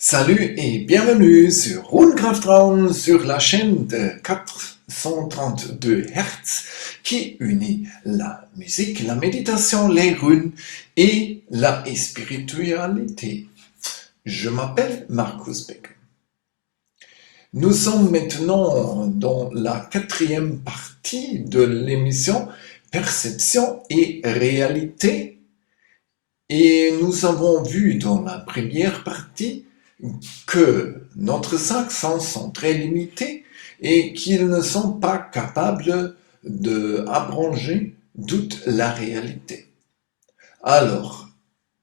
Salut et bienvenue sur Runkraftraum sur la chaîne de 432 Hertz qui unit la musique, la méditation, les runes et la spiritualité. Je m'appelle Markus Beck. Nous sommes maintenant dans la quatrième partie de l'émission Perception et réalité et nous avons vu dans la première partie que notre cinq sens sont très limités et qu'ils ne sont pas capables d'abroger toute la réalité. Alors,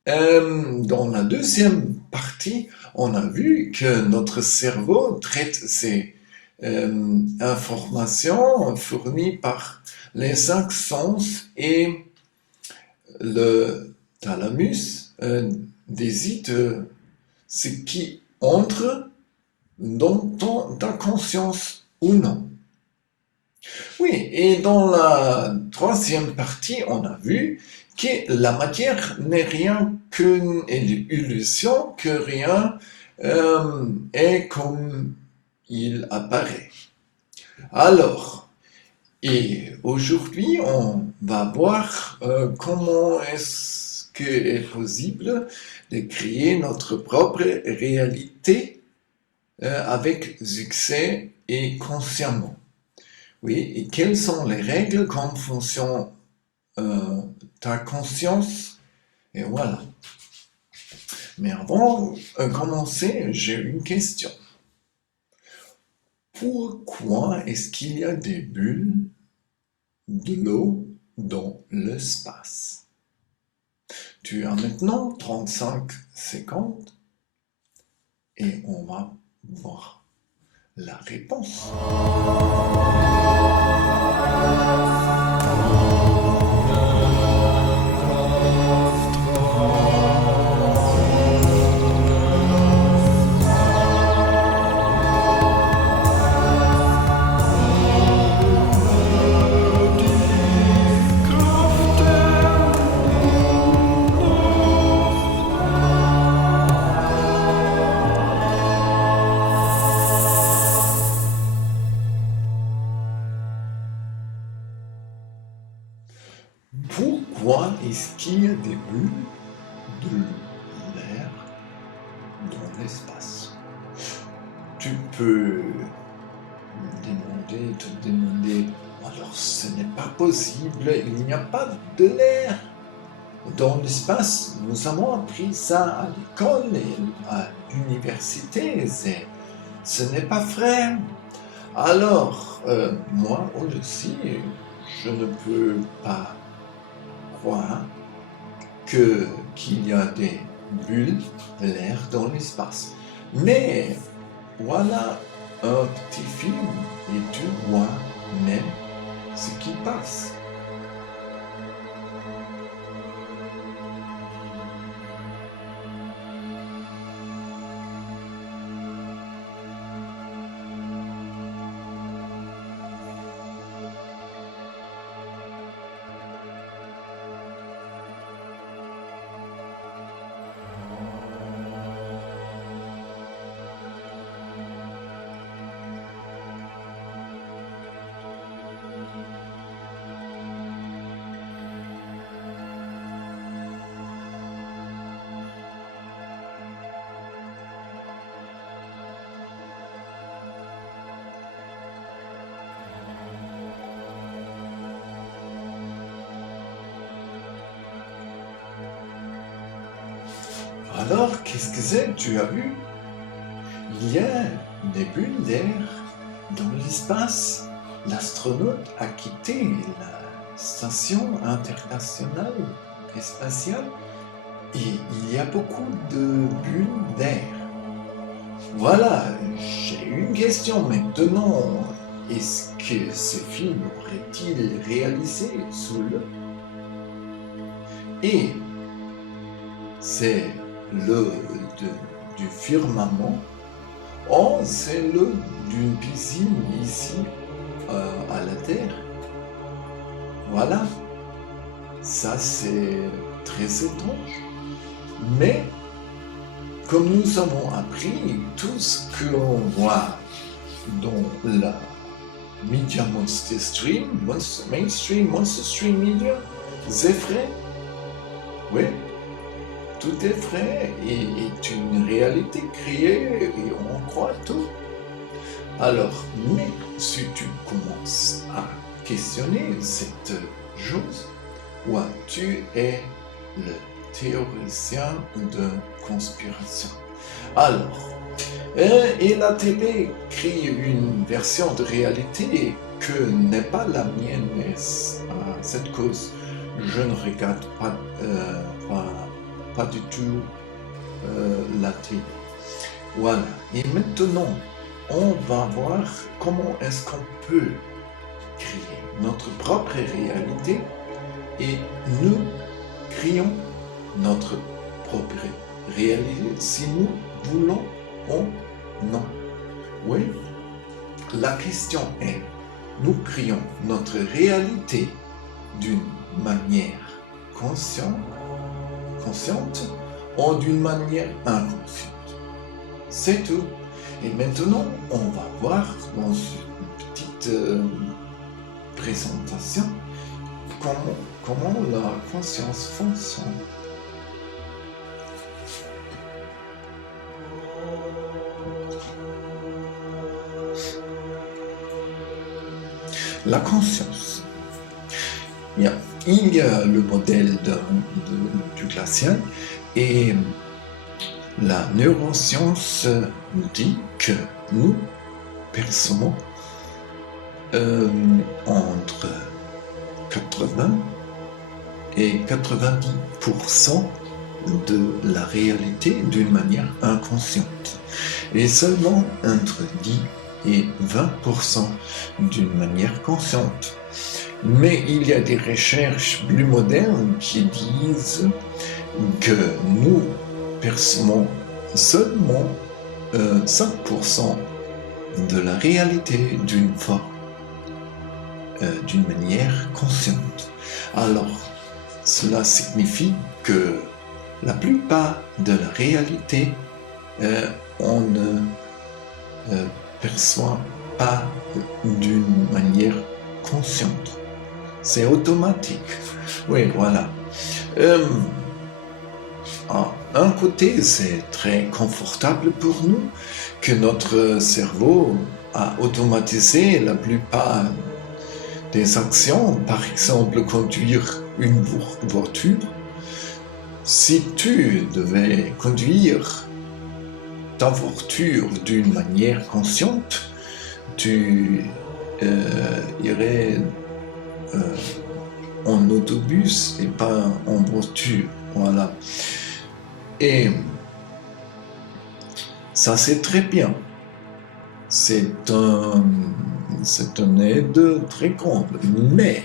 dans la deuxième partie, on a vu que notre cerveau traite ces informations fournies par les cinq sens et le thalamus décide ce qui entre dans ta conscience ou non. Oui, et dans la troisième partie, on a vu que la matière n'est rien qu'une illusion, que rien est comme il apparaît. Alors, et aujourd'hui, on va voir comment est-ce qu'il est possible de créer notre propre réalité avec succès et consciemment. Oui, et quelles sont les règles comme fonctionne ta conscience? Et voilà. Mais avant de commencer, j'ai une question. Pourquoi est-ce qu'il y a des bulles de l'eau dans l'espace? Tu as maintenant 35 secondes et on va voir la réponse. Pourquoi est-ce qu'il y a des bulles de l'air dans l'espace? Tu peux te demander, alors ce n'est pas possible, il n'y a pas de l'air dans l'espace. Nous avons appris ça à l'école et à l'université, ce n'est pas vrai. Alors, moi aussi, je ne peux pas croire qu'il y a des bulles d'air dans l'espace. Mais voilà un petit film et tu vois même ce qui passe. Alors, qu'est-ce que c'est? Tu as vu? Il y a des bulles d'air dans l'espace. L'astronaute a quitté la station internationale spatiale et il y a beaucoup de bulles d'air. Voilà, j'ai une question maintenant. Est-ce que ce film aurait-il réalisé sous l'eau? Et c'est l'eau du firmament. Oh, c'est l'eau d'une piscine ici à la Terre. Voilà, ça c'est très étrange. Mais comme nous avons appris, tout ce que l'on voit dans la media mainstream, monster stream media, c'est vrai. Oui, tout est vrai et est une réalité créée et on croit tout. Alors, mais si tu commences à questionner cette chose, ouais, tu es le théoricien de conspiration. Alors, et la télé crée une version de réalité que n'est pas la mienne, mais à cette cause, je ne regarde pas du tout la télé. Voilà. Et maintenant, on va voir comment est-ce qu'on peut créer notre propre réalité et nous créons notre propre réalité si nous voulons ou non. Oui, la question est, nous créons notre réalité d'une manière consciente ou d'une manière inconsciente. C'est tout. Et maintenant, on va voir dans une petite présentation comment la conscience fonctionne. La conscience. Il y a le modèle du glacial et la neuroscience dit que nous percevons entre 80 et 90% de la réalité d'une manière inconsciente et seulement entre 10 et 20% d'une manière consciente. Mais il y a des recherches plus modernes qui disent que nous percevons seulement 5% de la réalité d'une manière consciente. Alors, cela signifie que la plupart de la réalité, on ne perçoit pas d'une manière consciente. C'est automatique. Oui, voilà. Un côté, c'est très confortable pour nous que notre cerveau a automatisé la plupart des actions, par exemple conduire une voiture. Si tu devais conduire ta voiture d'une manière consciente, tu irais en autobus et pas en voiture. Voilà. Et ça, c'est très bien. C'est une aide très grande. Mais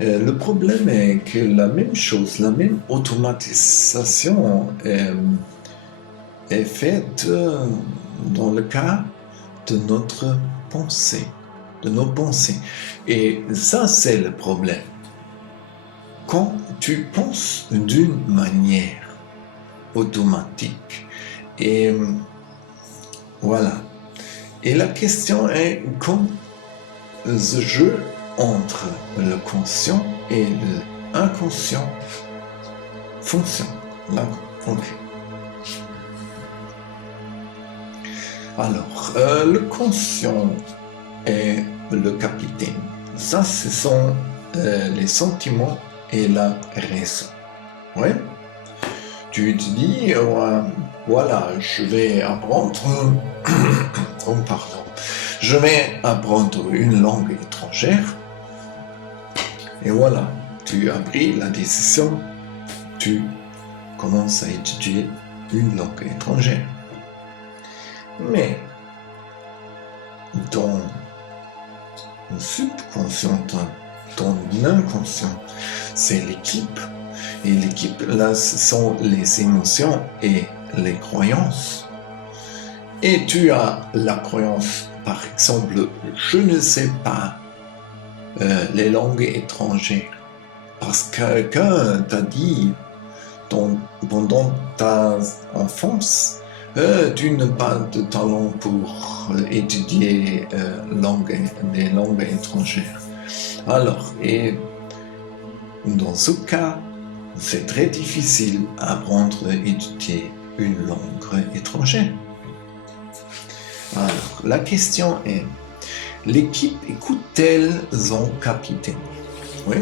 le problème est que la même chose, la même automatisation est faite dans le cas de notre pensée, de nos pensées. Et ça, c'est le problème. Quand tu penses d'une manière automatique, et voilà. Et la question est quand ce jeu entre le conscient et l'inconscient fonctionne. Là, ok. Alors, le conscient est le capitaine. Ça, ce sont les sentiments et la raison. Ouais. Tu te dis, voilà, je vais apprendre, je vais apprendre une langue étrangère. Et voilà, tu as pris la décision, tu commences à étudier une langue étrangère. Mais ton subconscient, ton inconscient, c'est l'équipe. Et l'équipe, là, ce sont les émotions et les croyances. Et tu as la croyance, par exemple, je ne sais pas les langues étrangères. Parce que quelqu'un t'a dit, pendant ta enfance, tu n'as pas de talent pour étudier les langues étrangères. Alors, et dans ce cas, c'est très difficile d'apprendre à étudier une langue étrangère. Alors, la question est, l'équipe écoute-t-elle son capitaine? Oui,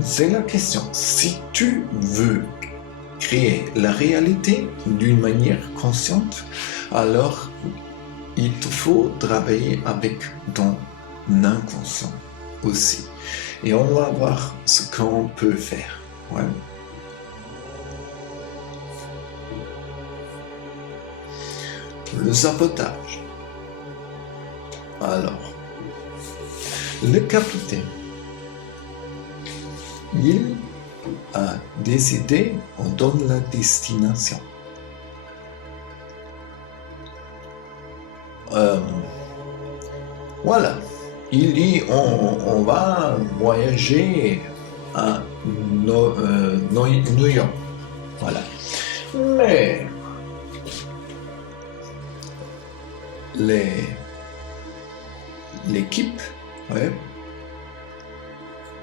c'est la question. Si tu veux créer la réalité d'une manière consciente, alors il te faut travailler avec ton inconscient aussi. Et on va voir ce qu'on peut faire. Ouais. Le sabotage. Alors, le capitaine, il a décidé, on donne la destination. Voilà, il dit on va voyager à New York. Voilà. Mais l'équipe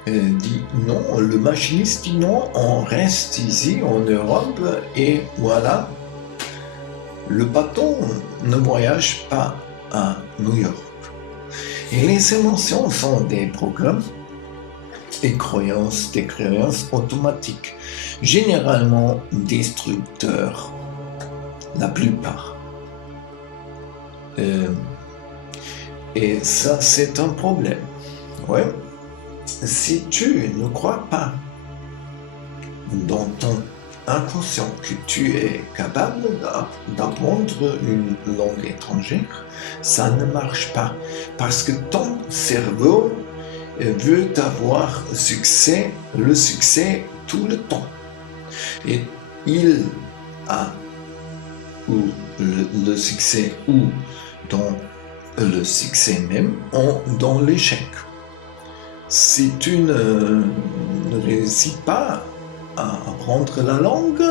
dit non, le machiniste dit non, on reste ici en Europe et voilà, le bateau ne voyage pas à New York. Et les émotions sont des programmes, des croyances automatiques, généralement destructeurs, la plupart. Et ça, c'est un problème. Ouais. Si tu ne crois pas dans ton inconscient que tu es capable d'apprendre une langue étrangère, ça ne marche pas. Parce que ton cerveau veut avoir le succès tout le temps. Et il a le succès ou dans le succès même dans l'échec. Si tu ne réussis pas à apprendre la langue,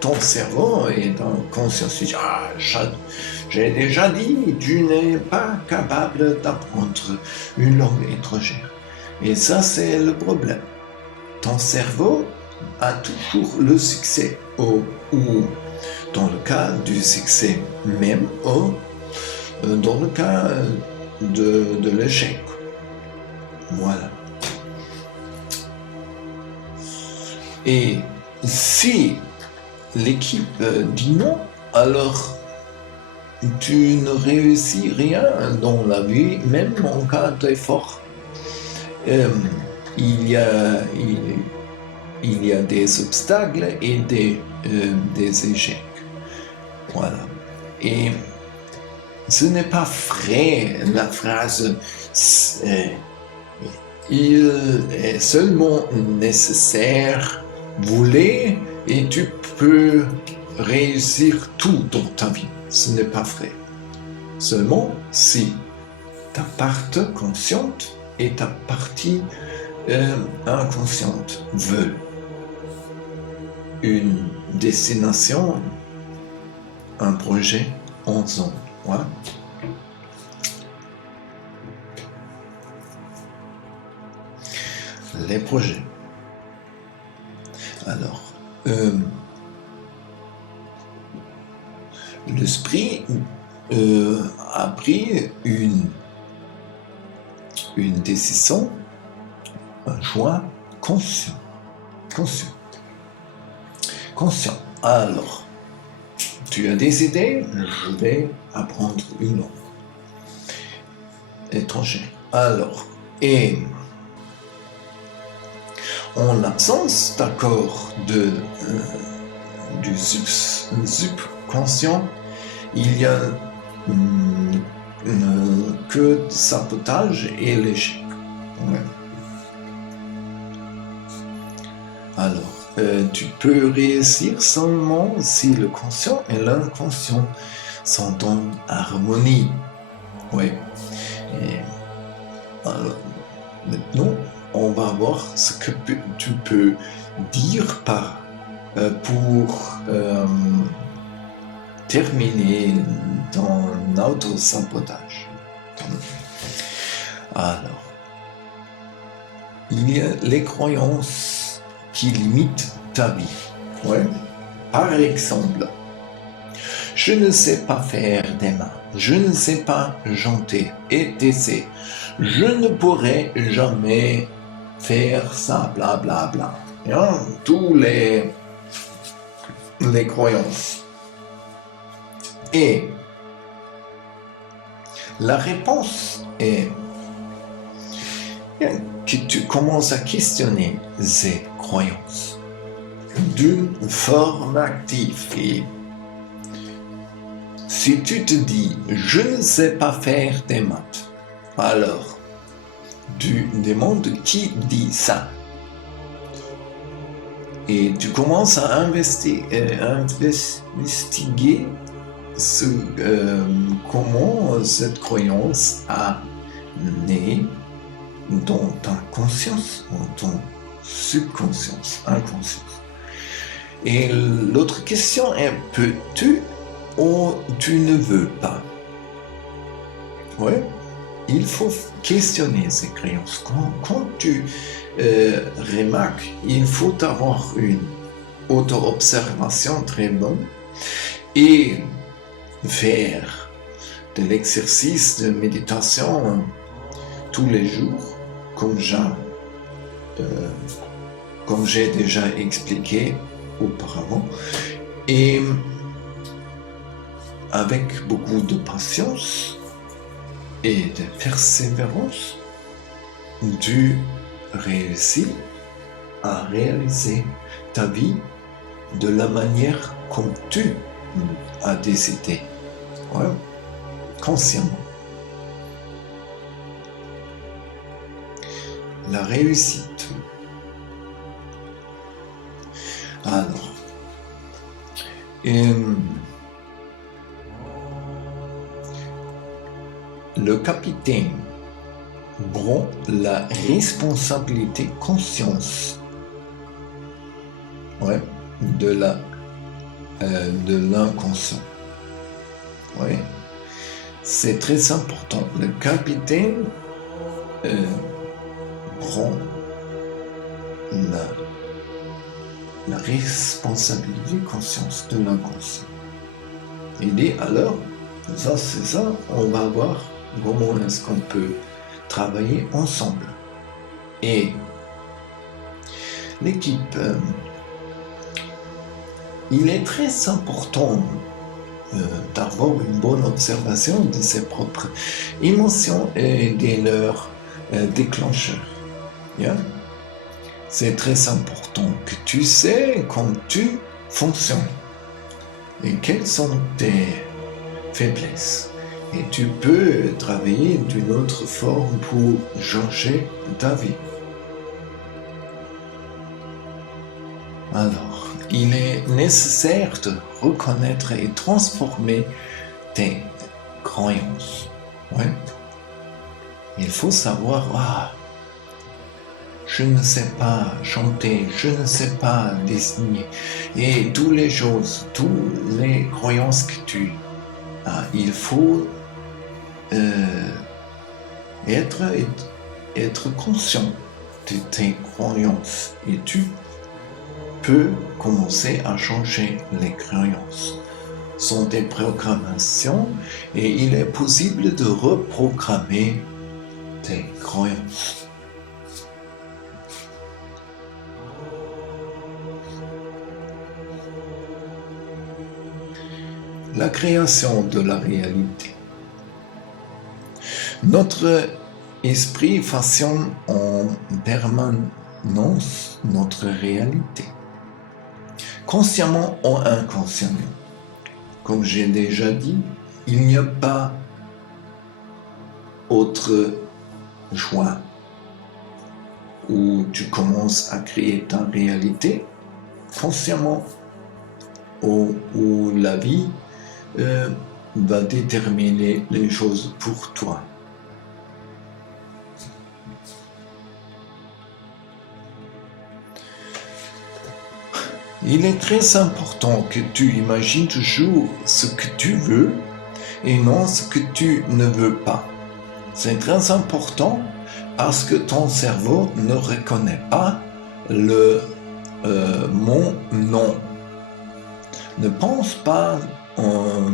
ton cerveau est dans conscience. J'ai déjà dit, tu n'es pas capable d'apprendre une langue étrangère. Et ça, c'est le problème. Ton cerveau a toujours le succès, ou dans le cas du succès même, ou dans le cas de l'échec. Voilà. Et si l'équipe dit non, alors tu ne réussis rien dans la vie, même en cas d'effort. Il y a des obstacles et des échecs. Voilà. Et ce n'est pas vrai la phrase il est seulement nécessaire, voulez, et tu peux réussir tout dans ta vie. Ce n'est pas vrai. Seulement si ta partie consciente et ta partie inconsciente veulent une destination, un projet ensemble. Voilà. Les projets. Alors, l'esprit a pris une décision, un choix conscient. Alors, tu as décidé, je vais apprendre une langue étrangère. Alors, et en l'absence d'accord du subconscient, il y a que sabotage et l'échec. Ouais. Alors, tu peux réussir seulement si le conscient et l'inconscient sont en harmonie. Oui. Et alors, maintenant, on va voir ce que tu peux dire par pour terminer ton autosabotage. Alors, il y a les croyances qui limitent ta vie. Ouais. Par exemple, je ne sais pas faire des mains, je ne sais pas chanter, etc. Je ne pourrai jamais faire ça, bla bla bla. Hein? Tous les croyances. Et la réponse est que tu commences à questionner ces croyances d'une forme active. Et si tu te dis « je ne sais pas faire des maths », alors tu demandes qui dit ça. Et tu commences à investiguer comment cette croyance a né dans ta conscience, dans ton subconscience, inconscience. Et l'autre question est, peux-tu ou tu ne veux pas? Oui, il faut questionner ces croyances. Quand tu remarques, il faut avoir une auto-observation très bonne et faire de l'exercice de méditation tous les jours, comme j'ai déjà expliqué auparavant, et avec beaucoup de patience et de persévérance, tu réussis à réaliser ta vie de la manière comme tu as décidé, ouais, consciemment. La réussite. Alors, le capitaine prend la responsabilité conscience, ouais, de l'inconscient. Ouais. C'est très important. Le capitaine prend la responsabilité conscience de l'inconscient. Il dit alors, ça c'est ça, on va voir comment est-ce qu'on peut travailler ensemble. Et l'équipe, il est très important d'avoir une bonne observation de ses propres émotions et de leurs déclencheurs. Yeah? C'est très important que tu sais comment tu fonctionnes et quelles sont tes faiblesses. Et tu peux travailler d'une autre forme pour changer ta vie. Alors, il est nécessaire de reconnaître et transformer tes croyances. Ouais. Il faut savoir, je ne sais pas chanter, je ne sais pas dessiner. Et toutes les choses, toutes les croyances que tu as, il faut être conscient de tes croyances. Et tu peux commencer à changer les croyances. Ce sont des programmations et il est possible de reprogrammer tes croyances. La création de la réalité. Notre esprit façonne en permanence notre réalité, consciemment ou inconsciemment. Comme j'ai déjà dit, il n'y a pas autre choix où tu commences à créer ta réalité consciemment où la vie va déterminer les choses pour toi. Il est très important que tu imagines toujours ce que tu veux et non ce que tu ne veux pas. C'est très important parce que ton cerveau ne reconnaît pas le mot non. Ne pense pas un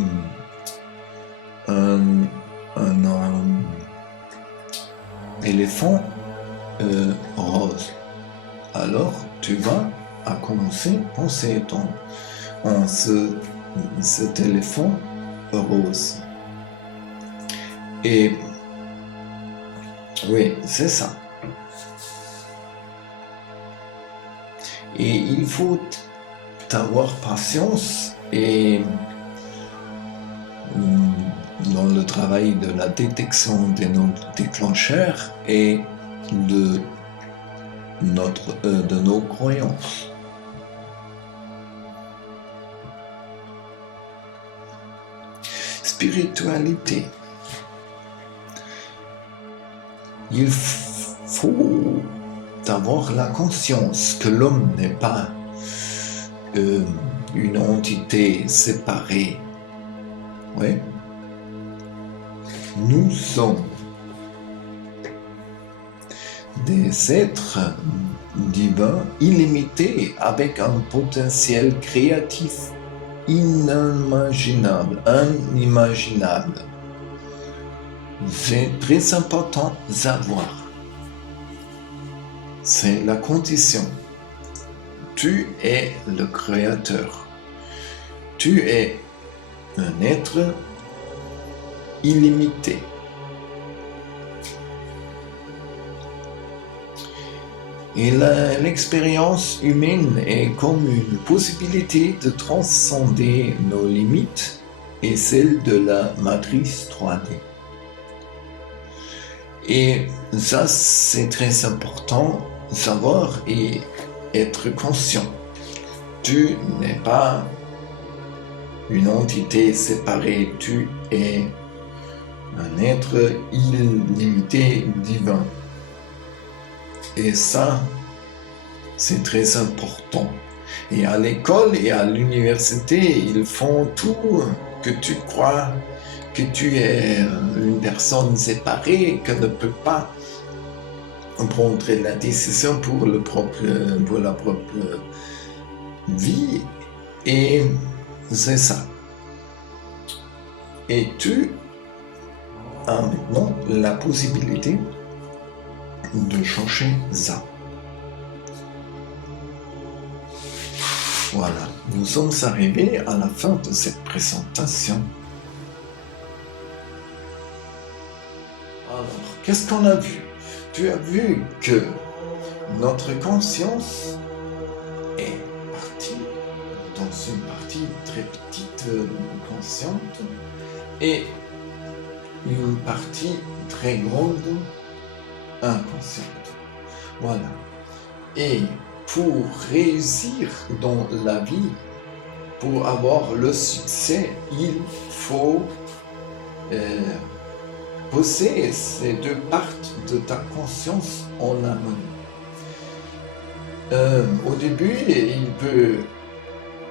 éléphant rose. Alors tu vas à commencer à penser en cet éléphant rose. Et oui, c'est ça. Et il faut avoir patience et dans le travail de la détection de nos déclencheurs et de nos croyances. Spiritualité. Il faut avoir la conscience que l'homme n'est pas une entité séparée. Oui. Nous sommes des êtres divins illimités avec un potentiel créatif inimaginable. C'est très important à savoir. C'est la condition. Tu es le créateur. Tu es un être illimité. Et l'expérience humaine est comme une possibilité de transcender nos limites et celles de la matrice 3D. Et ça, c'est très important de savoir et être conscient. Tu n'es pas une entité séparée, tu es un être illimité divin. Et ça, c'est très important. Et à l'école et à l'université, ils font tout que tu crois que tu es une personne séparée, que ne peut pas prendre la décision pour la propre vie. Et c'est ça. Et tu as maintenant la possibilité de changer ça. Voilà, nous sommes arrivés à la fin de cette présentation. Alors, qu'est-ce qu'on a vu? Tu as vu que notre conscience est partie dans une partie très petite consciente et une partie très grande inconsciente. Voilà. Et pour réussir dans la vie, pour avoir le succès, il faut poser ces deux parties de ta conscience en harmonie. Au début, il peut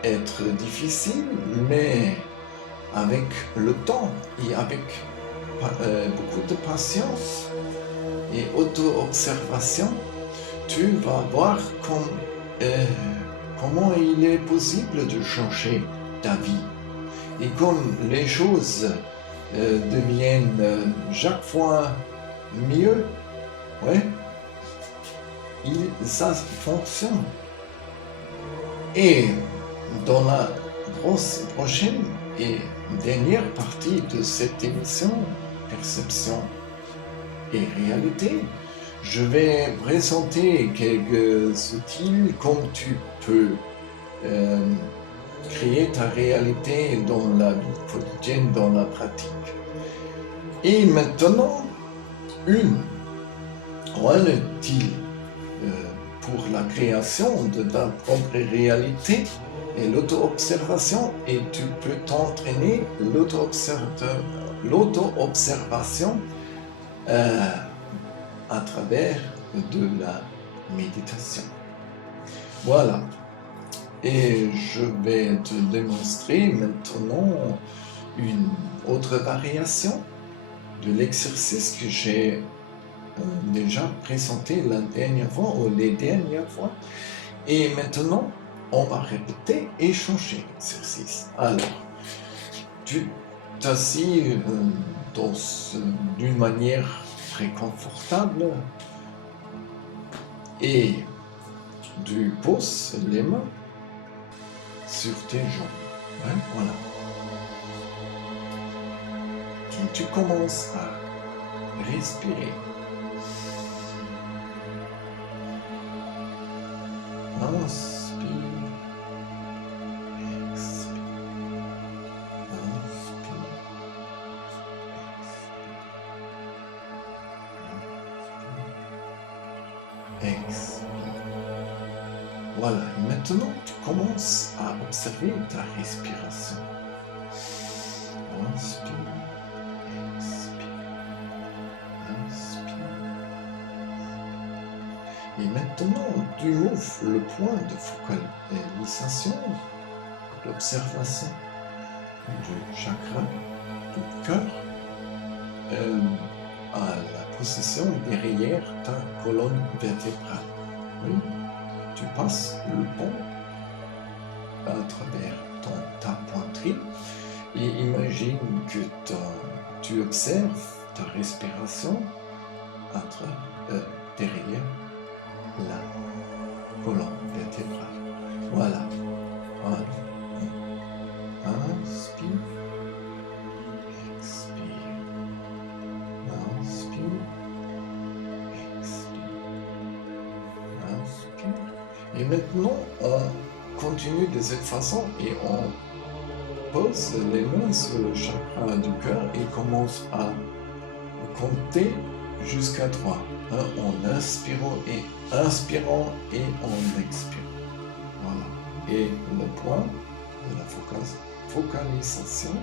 être difficile, mais avec le temps et avec beaucoup de patience et auto-observation, tu vas voir comment il est possible de changer ta vie. Et comme les choses deviennent chaque fois mieux, ouais, ça fonctionne. Et dans la prochaine et dernière partie de cette émission, Perception et Réalité, je vais présenter quelques outils comme tu peux créer ta réalité dans la vie quotidienne, dans la pratique. Et maintenant, un outil pour la création de ta propre réalité et l'auto-observation, et tu peux t'entraîner l'auto-observation à travers de la méditation. Voilà. Et je vais te démontrer maintenant une autre variation de l'exercice que j'ai déjà présenté la dernière fois ou les dernières fois. Et maintenant, on va répéter et changer l'exercice. Alors, tu t'assis d'une manière très confortable et tu poses les mains sur tes jambes. Hein, voilà. Et tu commences à respirer. Inspire, expire, inspire, expire, expire. Voilà, et maintenant tu commences à observer ta respiration. Inspire, expire, inspire. Et maintenant, tu ouvres le point de focalisation, l'observation du chakra du cœur à la position derrière ta colonne vertébrale. Oui, tu passes le pont à travers ta poitrine et imagine que tu observes ta respiration derrière la colonne vertébrale. Voilà. Inspire. Expire. Inspire. Expire. Inspire. Et maintenant, on continue de cette façon et on pose les mains sur le chakra du cœur et commence à compter jusqu'à 3. En inspirant et en expirant. Voilà. Et le point de la focalisation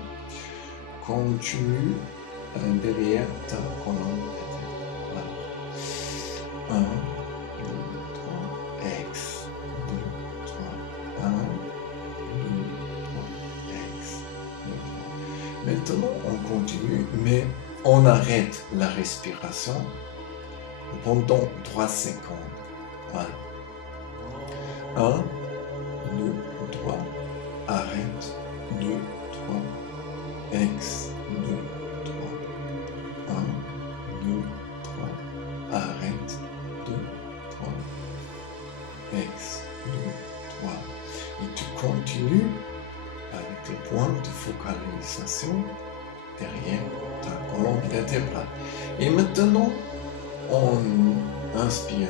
continue derrière ta colonne vertébrale. Voilà. 1, 2, 3, ex. 2, 3, 1, 2, 3, ex. 2, 3. Maintenant, on continue, mais on arrête la respiration pendant 3 secondes. Voilà. 1, 2, 3, arrête, 2, 3, ex, 2, 3, 1, 2, 3, arrête, 2, 3, ex, 2, 3. Et tu continues avec le point de focalisation derrière ta colonne vertébrale. Et maintenant, on inspire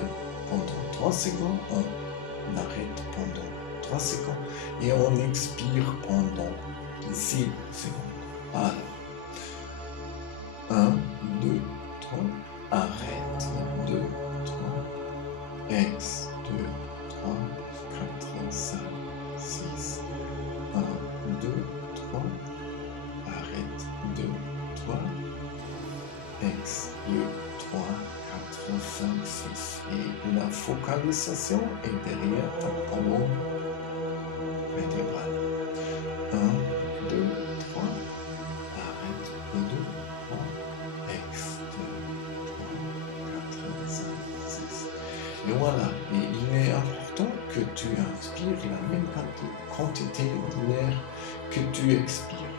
pendant 3 secondes, on arrête pendant 3 secondes et on expire pendant 6 secondes. Alors, 1, 2, 3, arrête, 2, 3, ex, 2, 3, 4, 5, 6, 1, 2, 3, arrête, 2, 3, ex, 2, 3, 4, 5, 6. Et la focalisation est derrière ta colonne vertébrale. 1, 2, 3, arrête, 2, 3, ex, 2, 3, 4, 5, 6. Et voilà, et il est important que tu inspires la même quantité d'air que tu expires.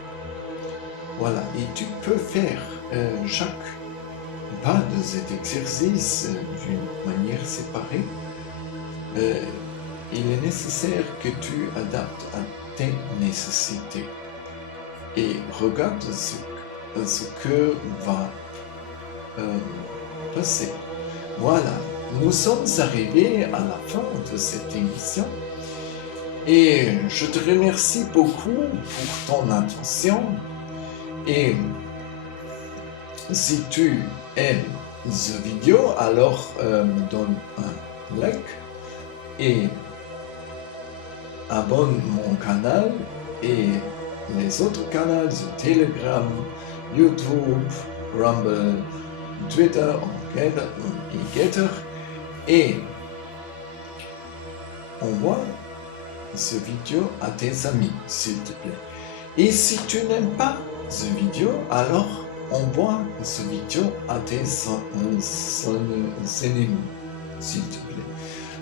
Voilà, et tu peux faire chaque pas de cet exercice d'une manière séparée. Il est nécessaire que tu adaptes à tes nécessités et regarde ce que va passer. Voilà, nous sommes arrivés à la fin de cette émission et je te remercie beaucoup pour ton attention. Et si tu aimes cette vidéo, alors me donne un like et abonne mon canal et les autres canaux sur Telegram, YouTube, Rumble, Twitter et Getter. Et on voit ce vidéo à tes amis, s'il te plaît. Et si tu n'aimes pas ce vidéo, alors envoie ce vidéo à tes ennemis, s'il te plaît.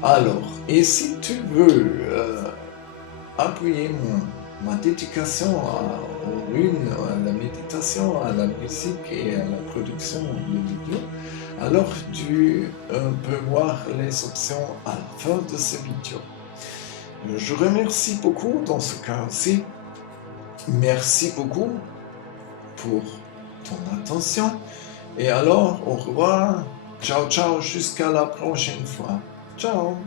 Alors, et si tu veux appuyer ma dédication aux runes, à la méditation, à la musique et à la production de vidéos, alors tu peux voir les options à la fin de cette vidéo. Je remercie beaucoup dans ce cas-ci. Merci beaucoup pour ton attention. Et alors, au revoir. Ciao, ciao, jusqu'à la prochaine fois. Ciao.